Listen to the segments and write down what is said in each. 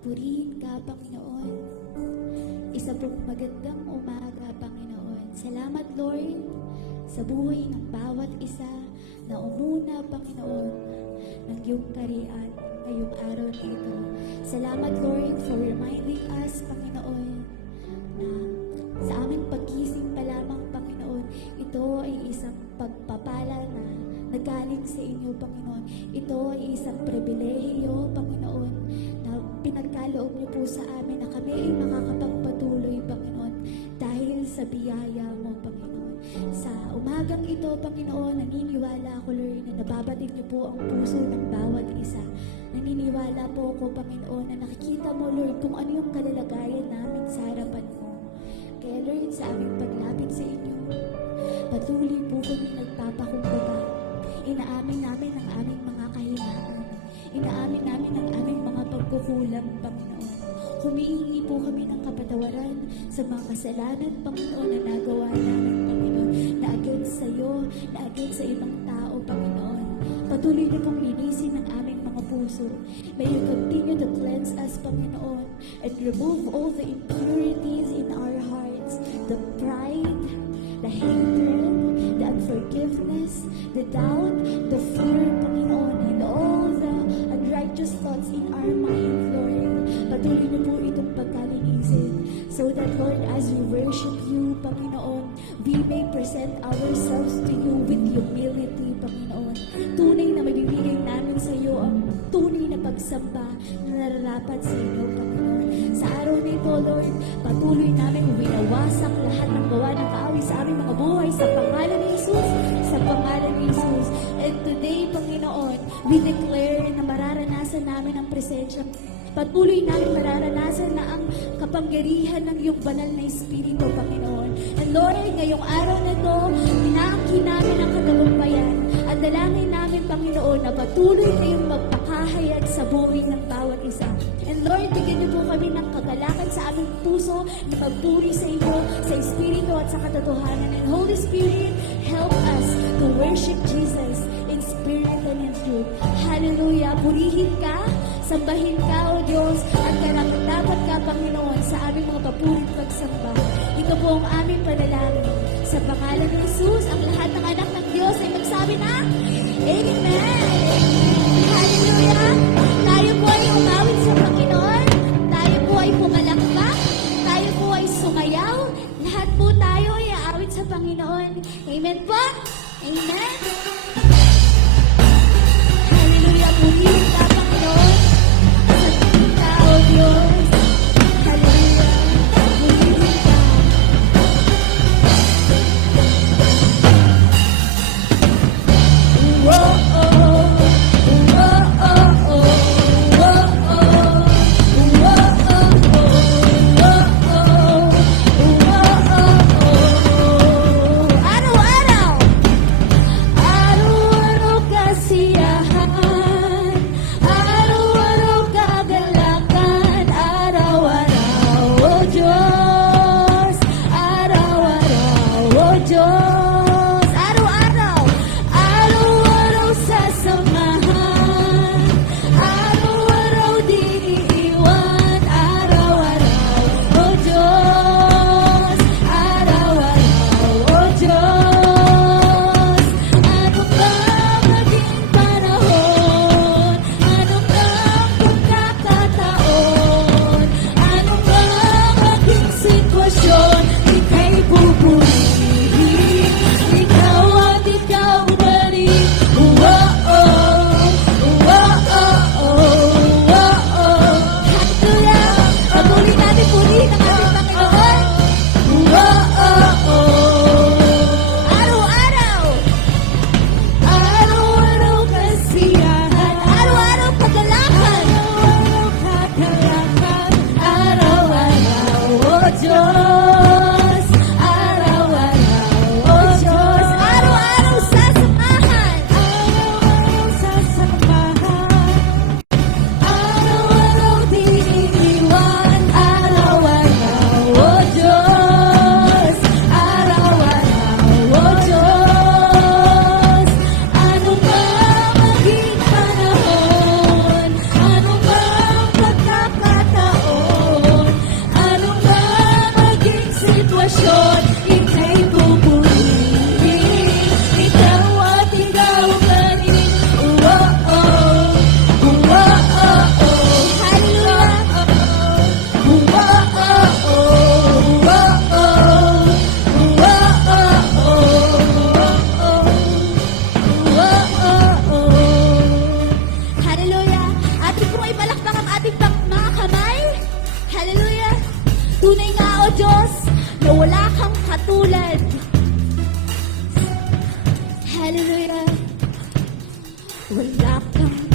Purihin ka, Panginoon. Isa pong magandang umaga, Panginoon. Salamat, Lord, sa buhay ng bawat isa na umuna, Panginoon, ng iyong kariyan ngayong araw na ito. Salamat, Lord, for reminding us, Panginoon, na sa aming pagkising pa lamang, Panginoon, ito ay isang pagpapala na nagaling sa inyo, Panginoon. Ito ay isang pribilehiyo, Panginoon, na pinagkaloob niyo po sa amin na kami ay makakapagpatuloy, Panginoon, dahil sa biyaya mo, Panginoon. Sa umagang ito, Panginoon, naniniwala ako, Lord, na nababatid niyo po ang puso ng bawat isa. Naniniwala po ako, Panginoon, na nakikita mo, Lord, kung ano yung kalalagayan namin sa harapan mo. Kaya, Lord, sa aming paglapit sa inyo, patuloy po kami nagpapakumbaba. Inaamin namin ang aming mga kahinaan. Inaamin namin ang aming mga pagkukulang, Panginoon. Humihingi po kami ng kapatawaran sa mga kasalanan, Panginoon, na nagawa namin, Panginoon, na against sa iyo, na against sa ibang tao, Panginoon. Patuloy na pong linisin ang aming mga puso. May you continue to cleanse us, Panginoon, and remove all the impurities in our hearts, the pride, the hatred, the unforgiveness, the doubt, the fear, Panginoon, and all the unrighteous thoughts in our mind, Lord. Patuloy na po itong pagkalinisin so that, Lord, as we worship you, Panginoon, we may present ourselves to you with humility, Panginoon. Tunay na mabibigay namin sa iyo ang tunay na pagsamba na nararapat sa iyo, Panginoon. Sa araw na ito, Lord, patuloy namin winawasak lahat ng gawa ng kaaway sa aming mga buhay sa pangalan ni Jesus, sa pangalan ni Jesus. And today, Panginoon, we declare na mararanasan namin ang presensya. Patuloy namin mararanasan na ang kapangyarihan ng iyong banal na Espiritu, Panginoon. And Lord, ngayong araw na ito, inaangkin namin ang katagumpayan at dalangin namin, Panginoon, na patuloy kayong magpakahayag sa buhay ng bawat isa. And Lord, bigyan niyo po kami ng kagalakan sa aming puso na magpuri sa iyo, sa Espiritu at sa katotohanan. And Holy Spirit, help us to worship Jesus in spirit and in truth. Hallelujah! Purihin ka, sambahin ka, O Diyos, at karapat-dapat ka, Panginoon, sa aming mga papurit pagsamba. Ito po ang aming panalangin. Sa pangalan ni Jesus, ang lahat ng anak ng Diyos ay magsabi na, Amen! Hallelujah! Tayo po ay umawit sa Panginoon. Tayo po ay pumalakpak. Tayo po ay sumayaw. Lahat po tayo ay aawit sa Panginoon. Amen po! Amen! Hallelujah! Purihin ka, Panginoon. Sabihin ka, O Diyos. Hallelujah! Purihin ka. Whoa, oh,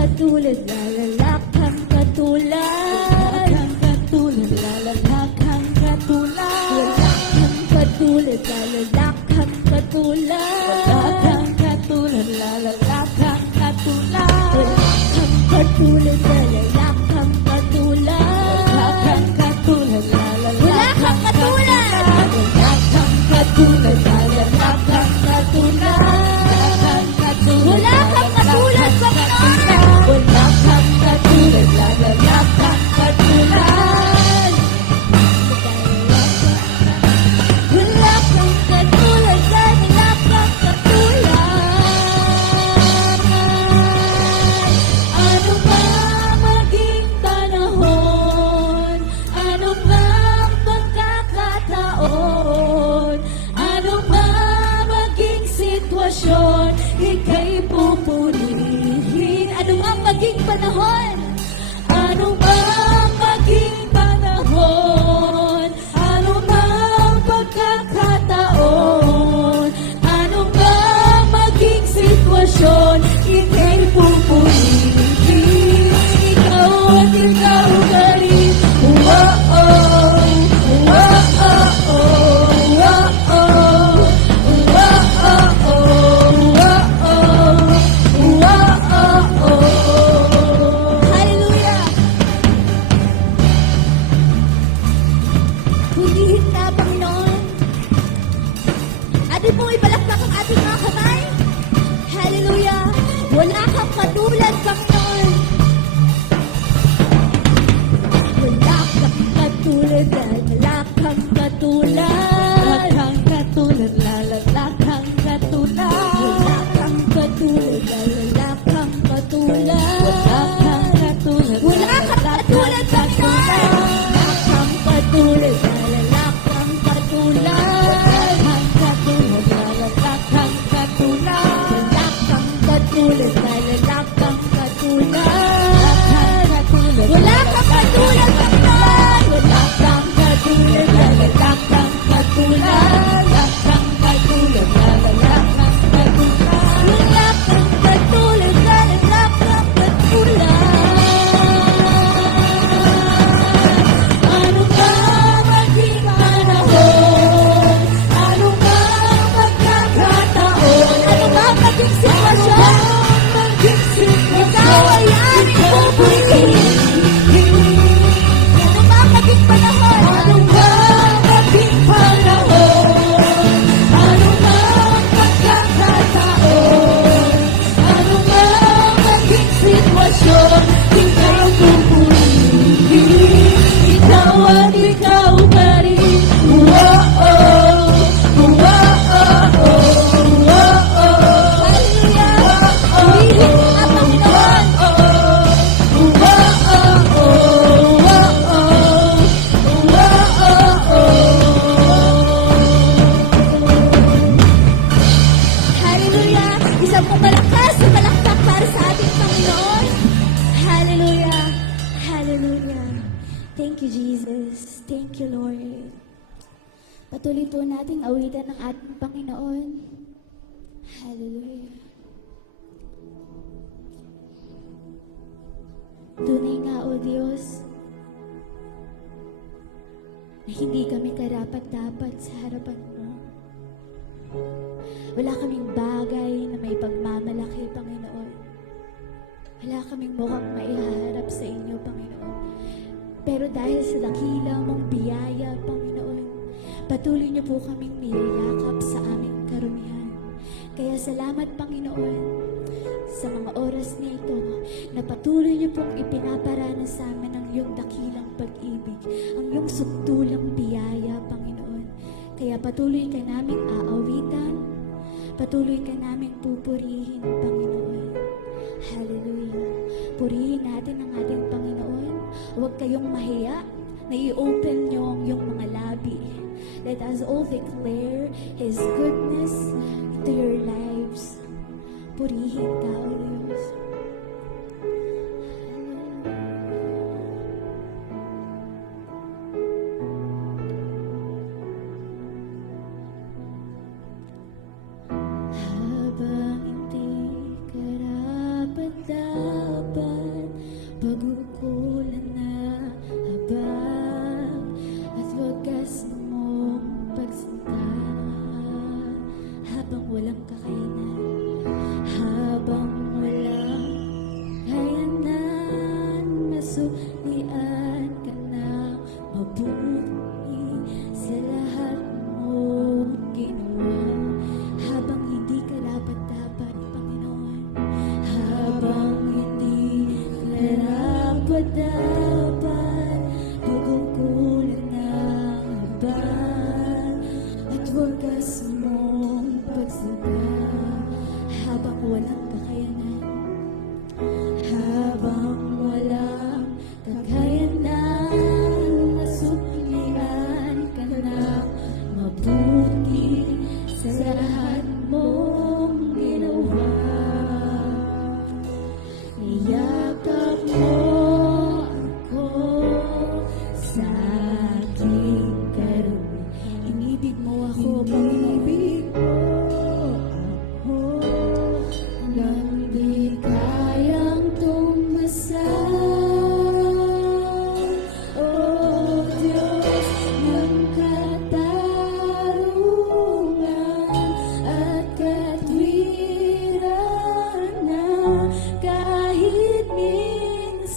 katulad, lalalak kang katulad. Lalalak kang katulad. Wala kang katulad, lalalak kang katulad. Wala kang katulad, lalalak kang katulad. Wala kang katulad, lalalak kang katulad. Wala kang katulad, lalalak Wala kang katulad. Wala kang katulad, lalalak kang katulad. Wala kang katulad, Panginoon. Wala kang katulad, lalalak kang katulad. Wala kang katulad, lalalak kang katulad. Ano ba maging panahon? Ano bang pagkakataon? Ano ba maging sitwasyon? Ika'y pupurihin. Ano nga maging panahon? Ano bang maging panahon? Ano bang pagkakataon? Ano bang maging sitwasyon? Ika'y pupurihin. Ikaw at ikaw pa rin. Oh-oh, oh-oh, oh-oh, Hallelujah! Purihin ka, Panginoon. Atin pong ipalakpak ang ating mga kamay. Hallelujah! Wala kang katulad, Panginoon. Wala kang katulad, wala kang katulad. Lalalak kang katulad. Wala kang katulad, wala kang katulad. Wala kang katulad. Wala kang katulad, Panginoon. Wala kang katulad, wala kang katulad. Lalalak kang katulad. Wala kang katulad, wala kang katulad. Wala kang katulad, Panginoon. Wala kang katulad, wala kang katulad. Wala kang katulad, wala kang katulad. Ano ba maging panahon? Ano ba pagkakataon? Ano ba ang maging sitwasyon? Maging sitwasyon? Ikaw ay aming pupurihin. Ano ba ang maging panahon? Ano ba maging panahon? Ano ba pagkakataon? Ano ba maging sitwasyon? Ikaw pupurihin. Ikaw at ikaw pa rin. Oh-oh, oh-oh, oh-oh. Hallelujah! Purihin ka, Panginoon. Hallelujah! Isang pumalakas na palakpak para sa ating Panginoon. Hallelujah! Hallelujah! Thank you, Jesus. Thank you, Lord. Patuloy po nating awitan ng ating Panginoon. Hallelujah. Tunay nga, O Diyos, na hindi kami karapat-dapat sa harapan mo. Wala kaming bagay na may pagmamalaki, Panginoon. Wala kaming mukhang maiharap sa inyo, Panginoon. Pero dahil sa dakila mong biyaya, Panginoon, patuloy niyo po kaming niyayakap sa aming karumihan. Kaya salamat, Panginoon, sa mga oras na ito na patuloy niyo pong ipinaparana sa amin ang iyong dakilang pag-ibig, ang iyong sukdulang biyaya, Panginoon. Kaya patuloy ka naming aawitan, patuloy ka naming pupurihin, Panginoon. Hallelujah. Purihin natin ang ating Panginoon. Huwag kayong mahiya na i-open niyo ang iyong mga labi. Let us all declare His goodness to your lives. Purihin ka, O Diyos. Habang hindi karapat-dapat nasuklian ka na mabuti sa lahat mong ginawa. Habang hindi ka dapat, Panginoon, habang hindi ka dapat, tugungkulan ng habang at wagas mong pagsamba. Habang walang kakayanan, habang walang kakayanan, nasuklian ka na mabuti sa lahat mong ginawa. Niyakap mo ako sa aking karumi. Inibig mo ako, Panginoon. Ako nang di kayang tumasan. O Diyos ng katarungan at katwiran na kahit minsan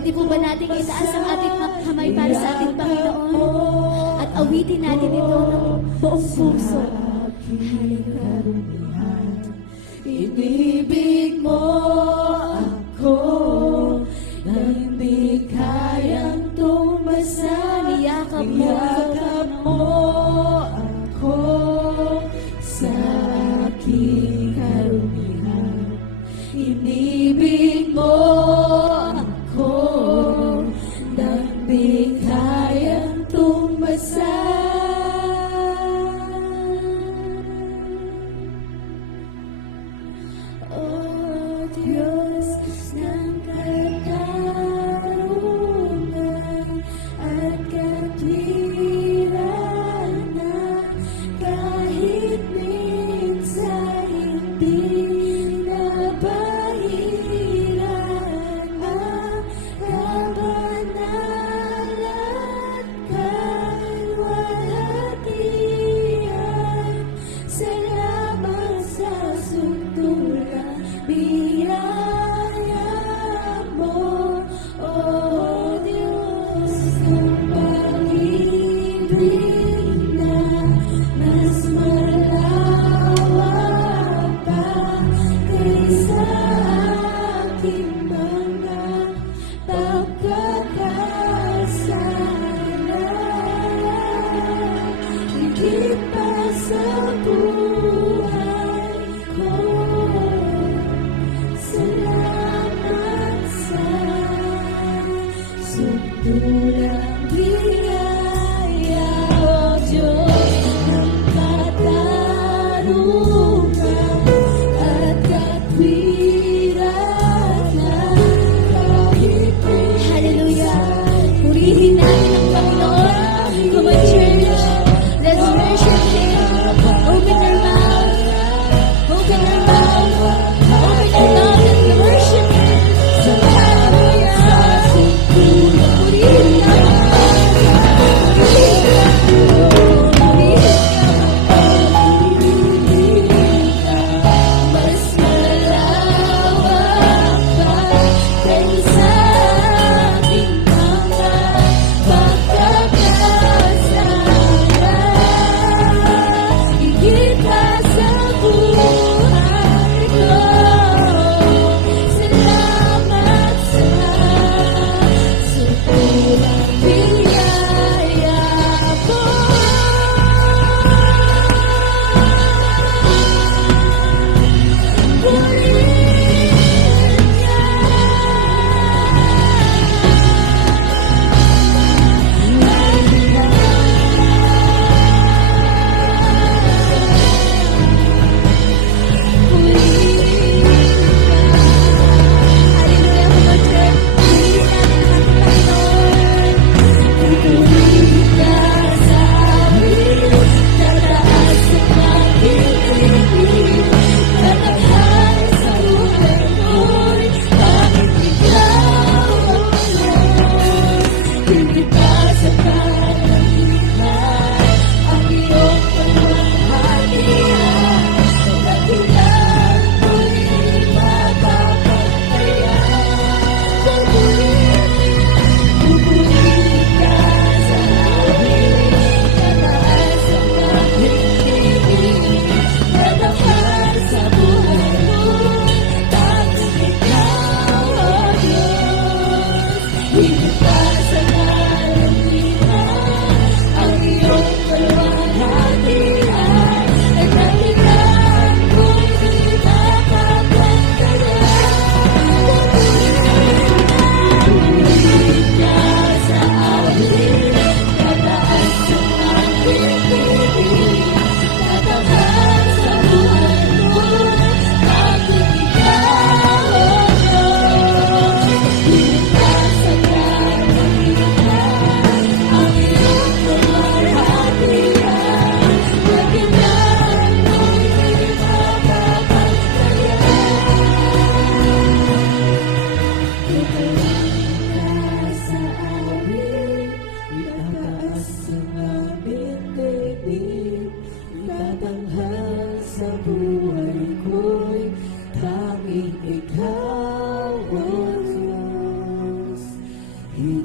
Pwede po ba natin itaas ang ating mga kamay para sa ating Panginoon? At awitin natin ito ng buong puso. Hallelujah. Inibig mo ako na hindi kayang tumasan. Niyakap mo Niyakap mo ako sa aking karumihan. Inibig mo ako na hindi kayang tumasan. Oh Diyos ng katarungan at katwiran na kahit minsan hindi nabahiran ang kabanalan kalwalhatian. Salamat sa suntulang biyaya mo, O Diyos ng pag-ibig na mas malawak pa kaysa aking mga pagkakasala. Higit pa sa buhay ko, salamat sa suntulang biyaya, O Diyos ng katarungan at katwiran na kahit Hallelujah! Purihin natin ang Panginoon. Come on, church. Let's worship Him. Open your mouth. Open your mouth. Open your mouth and worship Him. Hallelujah! Purihin natin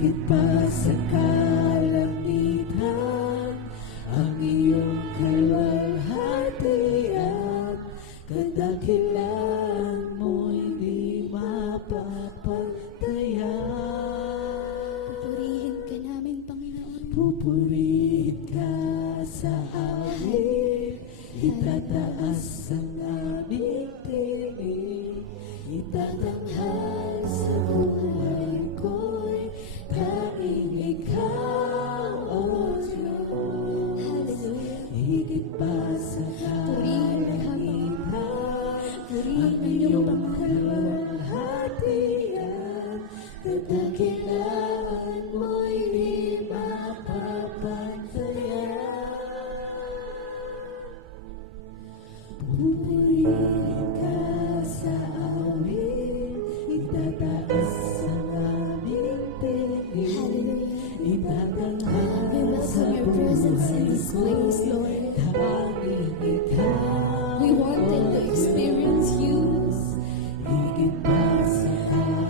higit pa sa kalangitan, ang iyong kalwalhatian, kadakilan mo'y di mapapagtayan. Pupurihin ka namin, Panginoon. Pupurihin ka sa amin, itataas ang aming tinig, itatanghal sa buhay ko'y tanging ikaw, O Diyos. Hallelujah. Higit pa sa Purihin ka, Panginoon. kalangitan, Purihin ang ang iyong iyong Panginoon. kalwalhatian, kadakilan mo'y di mapapagtayan. Pupurihin ka sa amin, itataas ang aming tinig, Hallelujah. itatanghal We sa welcome your presence in buhay this place, ko'y Lord. tanging ikaw, We wanted to experience you. higit pa sa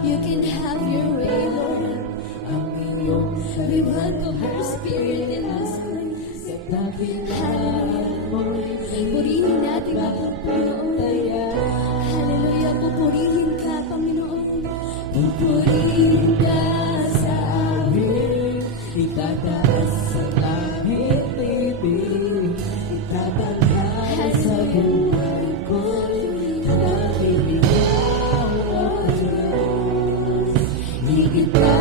You can have your way, Lord. ang iyong We welcome your spirit in this place. kadakilan mo'y Purihin natin ang Panginoon. Hallelujah. Pupurihin ka, Panginoon. Pupurihin ka sa amin, itataas ang aming bibig, itatanghal sa buhay ko'y tanging ikaw, O Diyos. Higit pa